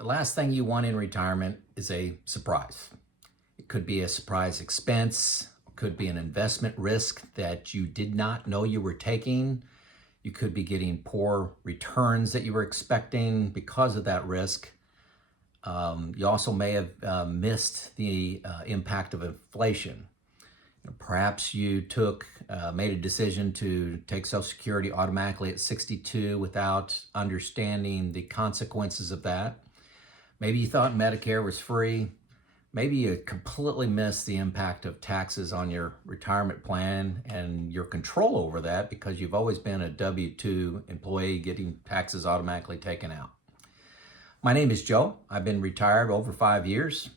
The last thing you want in retirement is a surprise. It could be a surprise expense, could be an investment risk that you did not know you were taking. You could be getting poor returns that you were expecting because of that risk. You also may have missed the impact of inflation. Perhaps you made a decision to take Social Security automatically at 62 without understanding the consequences of that. Maybe you thought Medicare was free. Maybe you completely missed the impact of taxes on your retirement plan and your control over that because you've always been a W-2 employee getting taxes automatically taken out. My name is Joe. I've been retired over 5 years.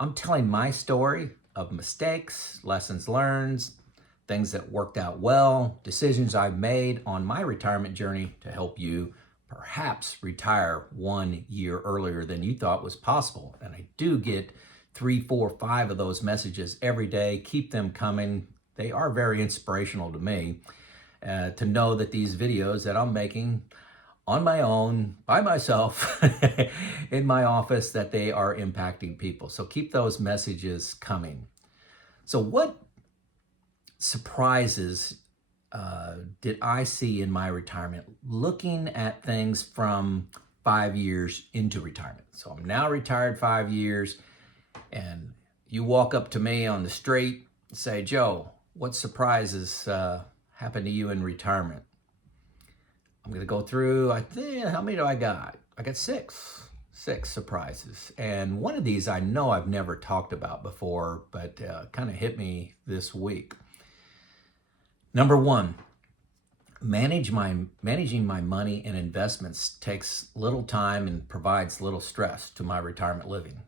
I'm telling my story of mistakes, lessons learned, things that worked out well, decisions I've made on my retirement journey to help you perhaps retire 1 year earlier than you thought was possible. And I do get 3, 4, 5 of those messages every day. Keep them coming. They are very inspirational to me to know that these videos that I'm making on my own, by myself, in my office, that they are impacting people. So keep those messages coming. So what surprises did I see in my retirement looking at things from 5 years into retirement? So I'm now retired 5 years, and you walk up to me on the street and say, Joe, what surprises happened to you in retirement? I'm going to go through, I think, how many do I got? I got six surprises. And one of these I know I've never talked about before, but kind of hit me this week. Number one, managing my money and investments takes little time and provides little stress to my retirement living.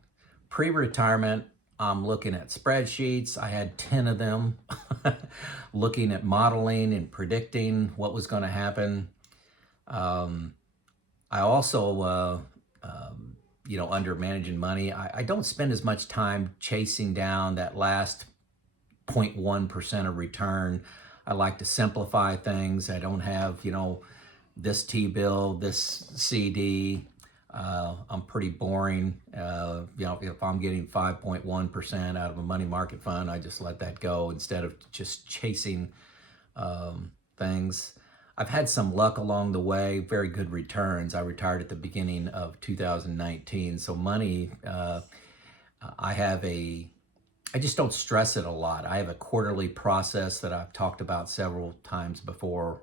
Pre-retirement, I'm looking at spreadsheets. I had 10 of them, looking at modeling and predicting what was going to happen. I also, under managing money, I don't spend as much time chasing down that last 0.1% of return. I like to simplify things. I don't have, this T-bill, this CD. I'm pretty boring. If I'm getting 5.1% out of a money market fund, I just let that go instead of just chasing things. I've had some luck along the way, very good returns. I retired at the beginning of 2019. So money, I just don't stress it a lot. I have a quarterly process that I've talked about several times before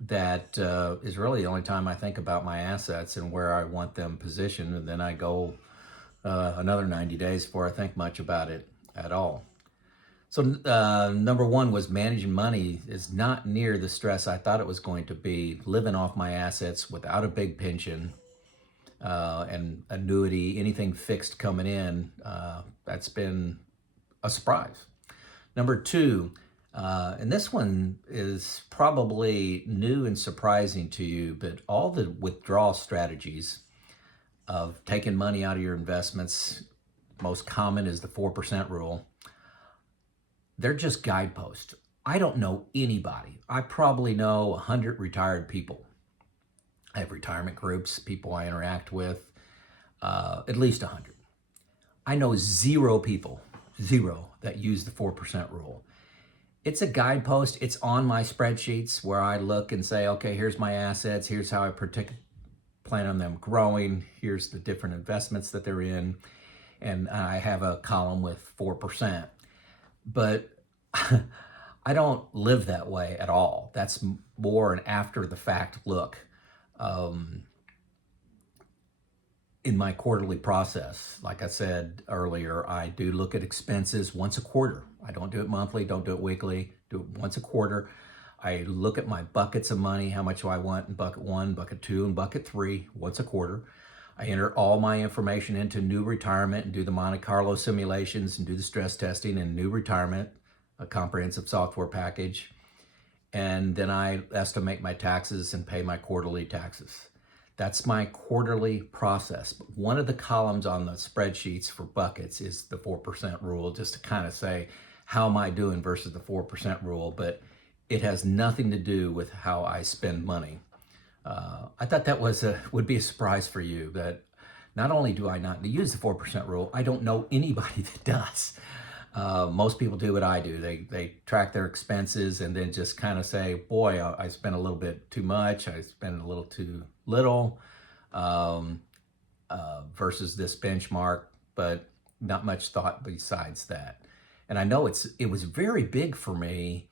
that is really the only time I think about my assets and where I want them positioned. And then I go another 90 days before I think much about it at all. So number one was managing money is not near the stress I thought it was going to be. Living off my assets without a big pension and annuity, anything fixed coming in, that's been a surprise. Number two, and this one is probably new and surprising to you, but all the withdrawal strategies of taking money out of your investments, most common is the 4% rule. They're just guideposts. I don't know anybody. I probably know 100 retired people. I have retirement groups, people I interact with, at least 100. I know zero people that use the 4% rule. It's a guidepost. It's on my spreadsheets where I look and say, okay, here's my assets. Here's how I plan on them growing. Here's the different investments that they're in. And I have a column with 4%. But I don't live that way at all. That's more an after the fact look. In my quarterly process, like I said earlier, I do look at expenses once a quarter. I don't do it monthly, don't do it weekly, do it once a quarter. I look at my buckets of money, how much do I want in bucket 1, bucket 2, and bucket 3 once a quarter. I enter all my information into New Retirement and do the Monte Carlo simulations and do the stress testing in New Retirement, a comprehensive software package. And then I estimate my taxes and pay my quarterly taxes. That's my quarterly process. But one of the columns on the spreadsheets for buckets is the 4% rule, just to kind of say, how am I doing versus the 4% rule? But it has nothing to do with how I spend money. I thought that would be a surprise for you, that Not only do I not use the 4% rule, I don't know anybody that does. Most people do what I do. They track their expenses and then just kind of say, boy, I spent a little bit too much. I spent a little too little um, versus this benchmark, but not much thought besides that. And I know it was very big for me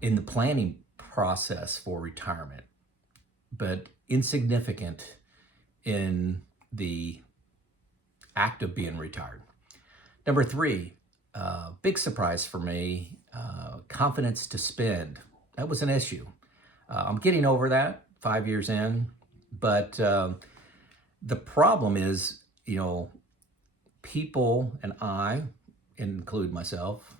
in the planning process for retirement, but insignificant in the act of being retired. Number three, big surprise for me, confidence to spend. That was an issue. I'm getting over that 5 years in, but the problem is, people and I, include myself,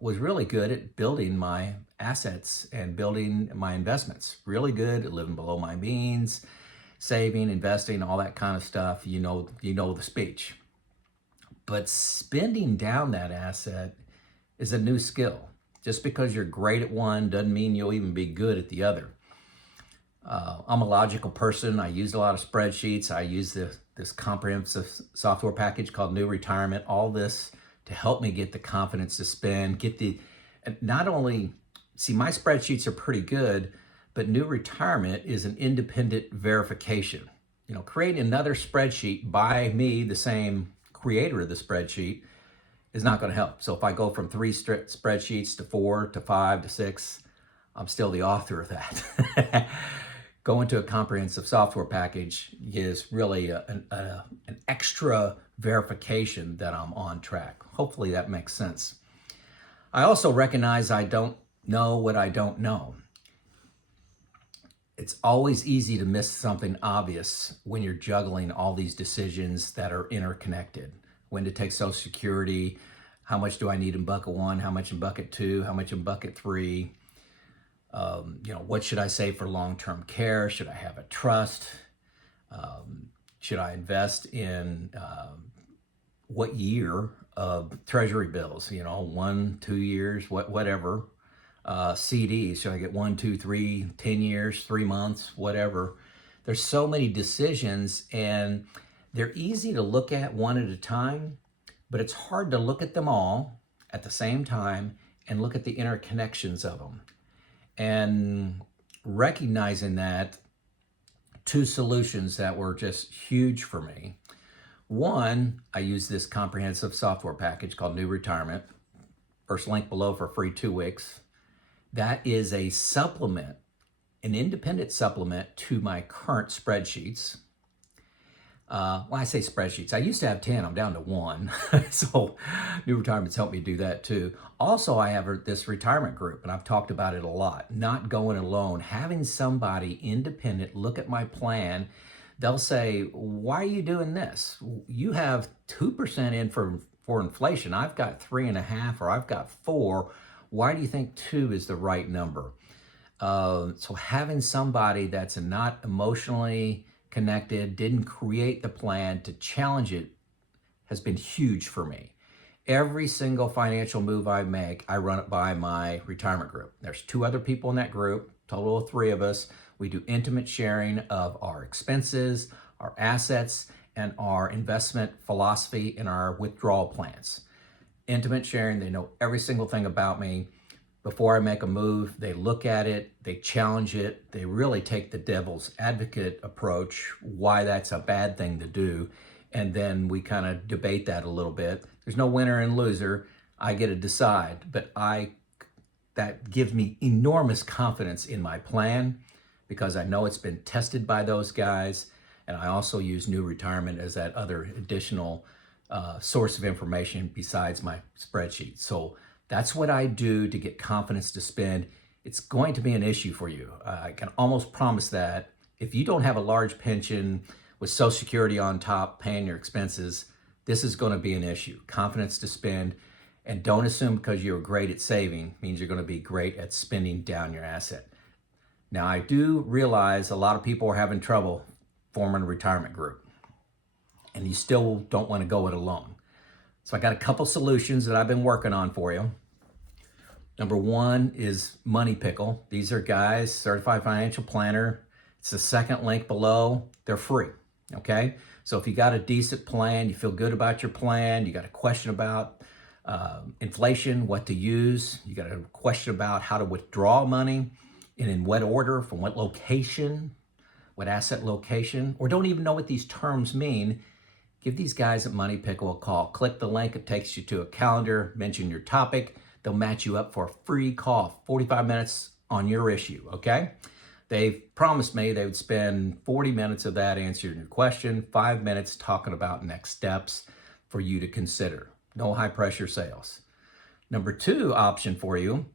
was really good at building my assets and building my investments. Really good at living below my means, saving, investing, all that kind of stuff. You know the speech. But spending down that asset is a new skill. Just because you're great at one doesn't mean you'll even be good at the other. I'm a logical person. I use a lot of spreadsheets. I use this comprehensive software package called New Retirement. All this to help me get the confidence to spend, not only, see, my spreadsheets are pretty good, but New Retirement is an independent verification. Creating another spreadsheet by me, the same creator of the spreadsheet, is not going to help. So if I go from 3 spreadsheets to 4 to 5 to 6, I'm still the author of that. Going to a comprehensive software package is really an extra verification that I'm on track. Hopefully that makes sense. I also recognize I don't know what I don't know. It's always easy to miss something obvious when you're juggling all these decisions that are interconnected. When to take Social Security, how much do I need in bucket 1, how much in bucket 2, how much in bucket 3? What should I save for long-term care? Should I have a trust? Should I invest in what year of treasury bills? 1, 2 years, whatever. CDs, should I get 1, 2, 3, 10 years, 3 months, whatever. There's so many decisions and they're easy to look at one at a time, but it's hard to look at them all at the same time and look at the interconnections of them. And recognizing that, 2 solutions that were just huge for me. One, I use this comprehensive software package called New Retirement. First link below for free 2 weeks. That is a supplement, an independent supplement to my current spreadsheets. When I say spreadsheets, I used to have 10, I'm down to 1. So New Retirement's helped me do that too. Also, I have this retirement group, and I've talked about it a lot. Not going alone, having somebody independent look at my plan. They'll say, why are you doing this? You have 2% in for inflation. I've got 3.5, or I've got 4. Why do you think 2 is the right number? So having somebody that's not emotionally connected, didn't create the plan to challenge it, has been huge for me. Every single financial move I make, I run it by my retirement group. There's 2 other people in that group, total of 3 of us. We do intimate sharing of our expenses, our assets, and our investment philosophy and our withdrawal plans. Intimate sharing, they know every single thing about me. Before I make a move, they look at it, they challenge it, they really take the devil's advocate approach, why that's a bad thing to do, and then we kind of debate that a little bit. There's no winner and loser. I get to decide, but that gives me enormous confidence in my plan because I know it's been tested by those guys, and I also use New Retirement as that other additional source of information besides my spreadsheet. So that's what I do to get confidence to spend. It's going to be an issue for you. I can almost promise that. If you don't have a large pension with Social Security on top paying your expenses, this is going to be an issue. Confidence to spend. And don't assume because you're great at saving means you're going to be great at spending down your asset. Now, I do realize a lot of people are having trouble forming a retirement group, and you still don't want to go it alone. So I got a couple solutions that I've been working on for you. Number 1 is Pickle. These are guys, certified financial planner. It's the second link below. They're free. Okay, so if you got a decent plan, you feel good about your plan, you got a question about inflation, what to use, you got a question about how to withdraw money, and in what order, from what location, what asset location, or don't even know what these terms mean, give these guys at Money Pickle a call. Click the link, it takes you to a calendar, mention your topic, they'll match you up for a free call, 45 minutes on your issue, okay? They've promised me they would spend 40 minutes of that answering your question, 5 minutes talking about next steps for you to consider. No high pressure sales. Number 2 option for you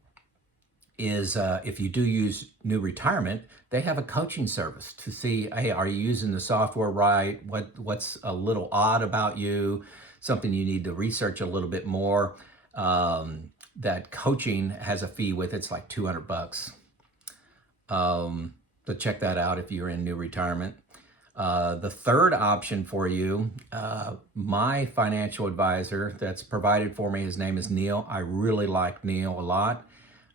is if you do use New Retirement, they have a coaching service to see, hey, are you using the software right? What's a little odd about you? Something you need to research a little bit more. That coaching has a fee with it. It's like $200. So check that out if you're in New Retirement. The third option for you, my financial advisor that's provided for me, his name is Neil. I really like Neil a lot.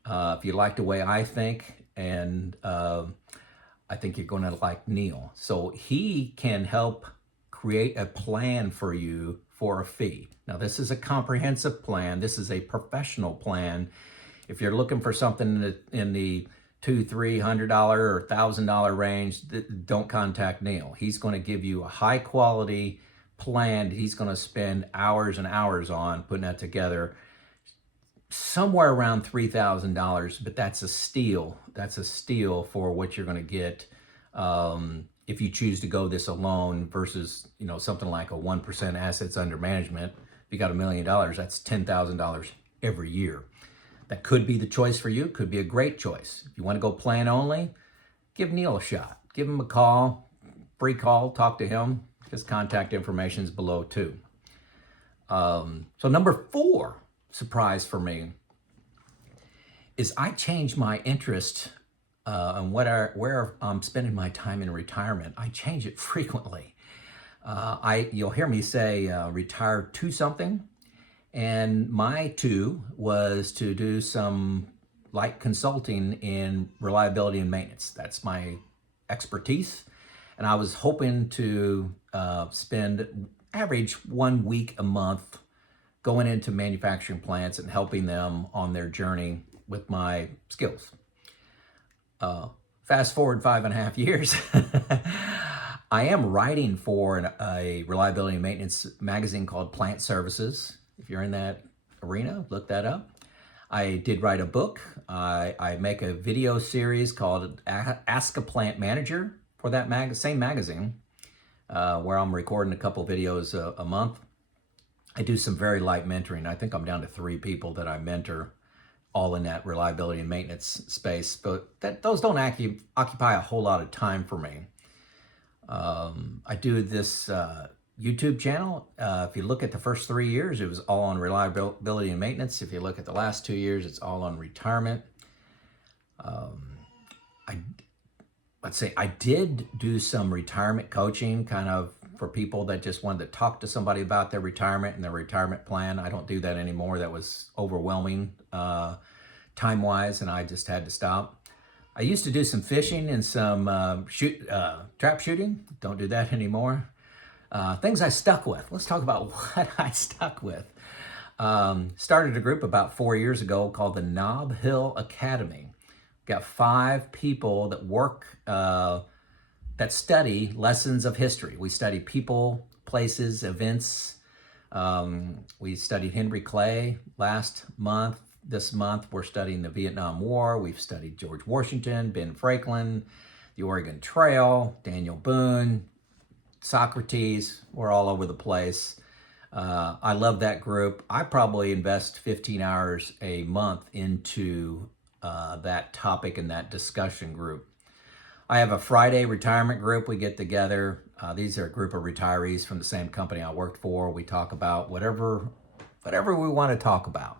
If you like the way I think, and I think you're going to like Neil. So he can help create a plan for you for a fee. Now, this is a comprehensive plan. This is a professional plan. If you're looking for something in the $200-$300 or $1,000 range, don't contact Neil. He's going to give you a high quality plan. He's going to spend hours and hours on putting that together. Somewhere around $3,000, but that's a steal. That's a steal for what you're going to get if you choose to go this alone versus, you know, something like a 1% assets under management. If you got $1 million, that's $10,000 every year. That could be the choice for you. Could be a great choice. If you want to go plan only, give Neil a shot. Give him a call, free call, talk to him. His contact information is below too. So number 4 surprise for me is I changed my interest on where I'm spending my time in retirement. I change it frequently. You'll hear me say retire to something. And my 2 was to do some light consulting in reliability and maintenance. That's my expertise. And I was hoping to spend average 1 week a month going into manufacturing plants and helping them on their journey with my skills. Fast forward 5.5 years, I am writing for a reliability and maintenance magazine called Plant Services. If you're in that arena, look that up. I did write a book. I make a video series called Ask a Plant Manager for that same magazine, where I'm recording a couple videos a month. I do some very light mentoring. I think I'm down to 3 people that I mentor, all in that reliability and maintenance space. But those don't occupy a whole lot of time for me. I do this YouTube channel. If you look at the first 3 years, it was all on reliability and maintenance. If you look at the last 2 years, it's all on retirement. I did do some retirement coaching, kind of for people that just wanted to talk to somebody about their retirement and their retirement plan. I don't do that anymore. That was overwhelming time-wise, and I just had to stop. I used to do some fishing and some trap shooting. Don't do that anymore. Things I stuck with. Let's talk about what I stuck with. Started a group about 4 years ago called the Nob Hill Academy. Got 5 people that work, that study lessons of history. We study people, places, events. We studied Henry Clay last month. This month, we're studying the Vietnam War. We've studied George Washington, Ben Franklin, the Oregon Trail, Daniel Boone, Socrates. We're all over the place. I love that group. I probably invest 15 hours a month into that topic and that discussion group. I have a Friday retirement group. We get together. These are a group of retirees from the same company I worked for. We talk about whatever we want to talk about.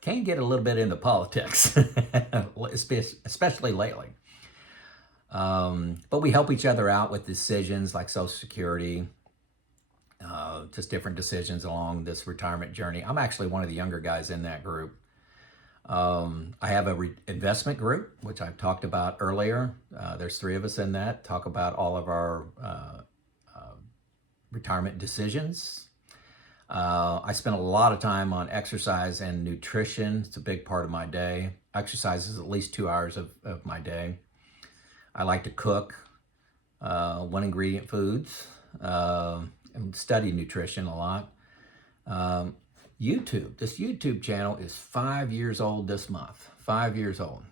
Can get a little bit into politics, especially lately. But we help each other out with decisions like Social Security, just different decisions along this retirement journey. I'm actually one of the younger guys in that group. I have a investment group, which I've talked about earlier. There's 3 of us in that, talk about all of our retirement decisions. I spend a lot of time on exercise and nutrition. It's a big part of my day. Exercise is at least 2 hours of my day. I like to cook, 1 ingredient foods, and study nutrition a lot. This YouTube channel is 5 years old this month, 5 years old.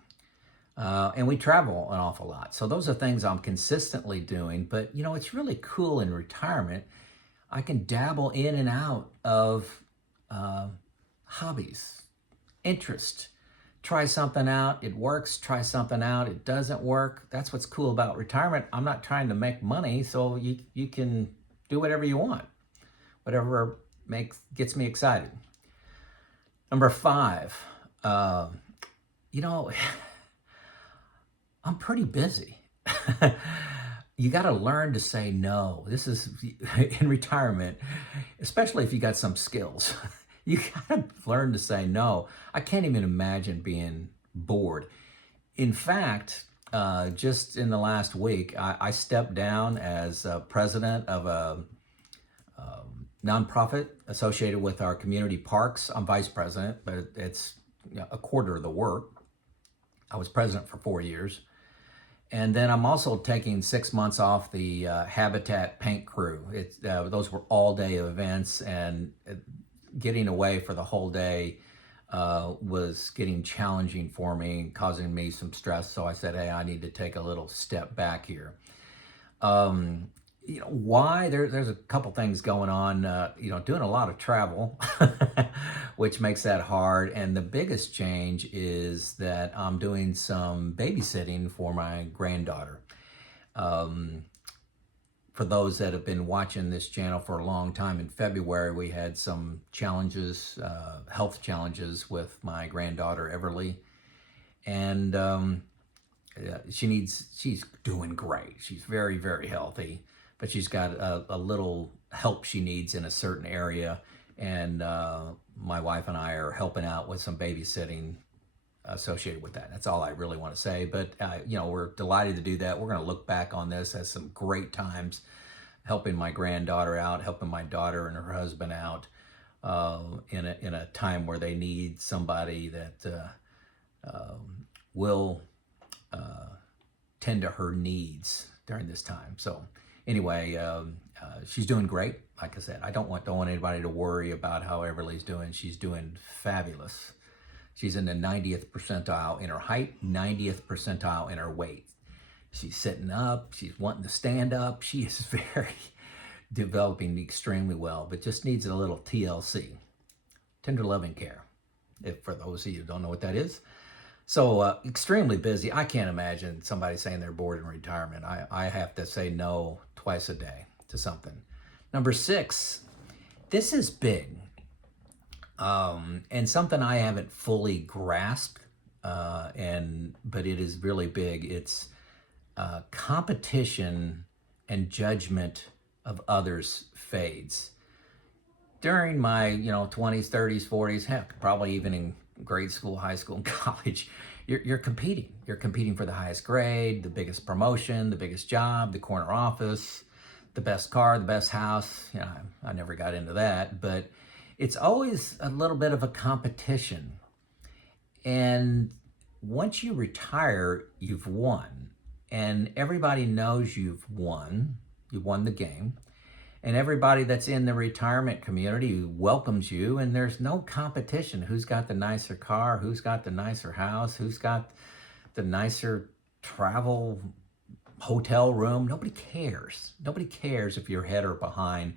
And we travel an awful lot. So those are things I'm consistently doing, but it's really cool in retirement. I can dabble in and out of hobbies, interest. Try something out, it works, try something out, it doesn't work. That's what's cool about retirement. I'm not trying to make money, so you can do whatever you want, whatever gets me excited. Number 5, I'm pretty busy. You got to learn to say no. This is in retirement, especially if you got some skills. You got to learn to say no. I can't even imagine being bored. In fact, just in the last week, I stepped down as president of a nonprofit associated with our community parks. I'm vice president, but it's a quarter of the work. I was president for 4 years. And then I'm also taking 6 months off the Habitat paint crew. Those were all-day events, and getting away for the whole day was getting challenging for me and causing me some stress. So I said, hey, I need to take a little step back here. Why? There's a couple things going on, doing a lot of travel, which makes that hard. And the biggest change is that I'm doing some babysitting for my granddaughter. For those that have been watching this channel for a long time, in February, we had some challenges, health challenges with my granddaughter, Everly. And she's doing great. She's very, very healthy, but she's got a little help she needs in a certain area. And my wife and I are helping out with some babysitting associated with that. That's all I really want to say. But, we're delighted to do that. We're going to look back on this as some great times, helping my granddaughter out, helping my daughter and her husband out in a time where they need somebody that will tend to her needs during this time. So anyway, she's doing great. Like I said, I don't want anybody to worry about how Everly's doing. She's doing fabulous. She's in the 90th percentile in her height, 90th percentile in her weight. She's sitting up. She's wanting to stand up. She is developing extremely well, but just needs a little TLC, tender loving care, if for those of you who don't know what that is. So extremely busy. I can't imagine somebody saying they're bored in retirement. I have to say no twice a day to something. Number 6, this is big. And something I haven't fully grasped, but it is really big. It's competition and judgment of others fades. During my 20s, 30s, 40s, heck, probably even in grade school, high school, and college, you're competing. You're competing for the highest grade, the biggest promotion, the biggest job, the corner office, the best car, the best house. I never got into that, but it's always a little bit of a competition. And once you retire, you've won. And everybody knows you've won. You won the game. And everybody that's in the retirement community welcomes you, and there's no competition. Who's got the nicer car? Who's got the nicer house? Who's got the nicer travel hotel room? Nobody cares. Nobody cares if you're ahead or behind.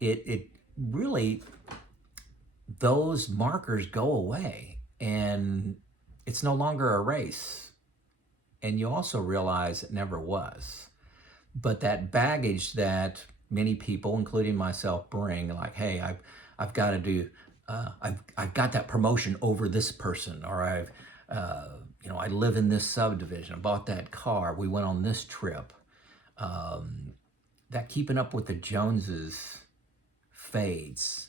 It really, those markers go away, and it's no longer a race. And you also realize it never was. But that baggage that many people, including myself, bring, like, hey, I've got to do, I've got that promotion over this person, or I live in this subdivision, I bought that car, we went on this trip. That keeping up with the Joneses fades,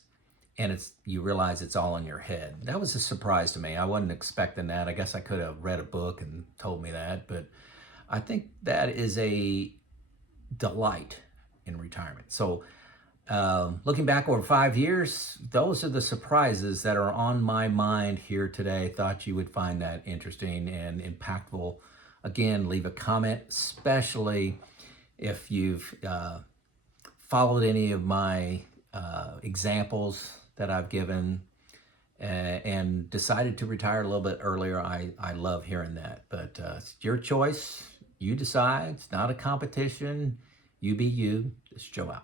and you realize it's all in your head. That was a surprise to me. I wasn't expecting that. I guess I could have read a book and told me that, but I think that is a delight in retirement. So looking back over 5 years, those are the surprises that are on my mind here today. Thought you would find that interesting and impactful. Again, leave a comment, especially if you've followed any of my examples that I've given and decided to retire a little bit earlier. I love hearing that, but it's your choice. You decide. It's not a competition. You be you. This is Joe out.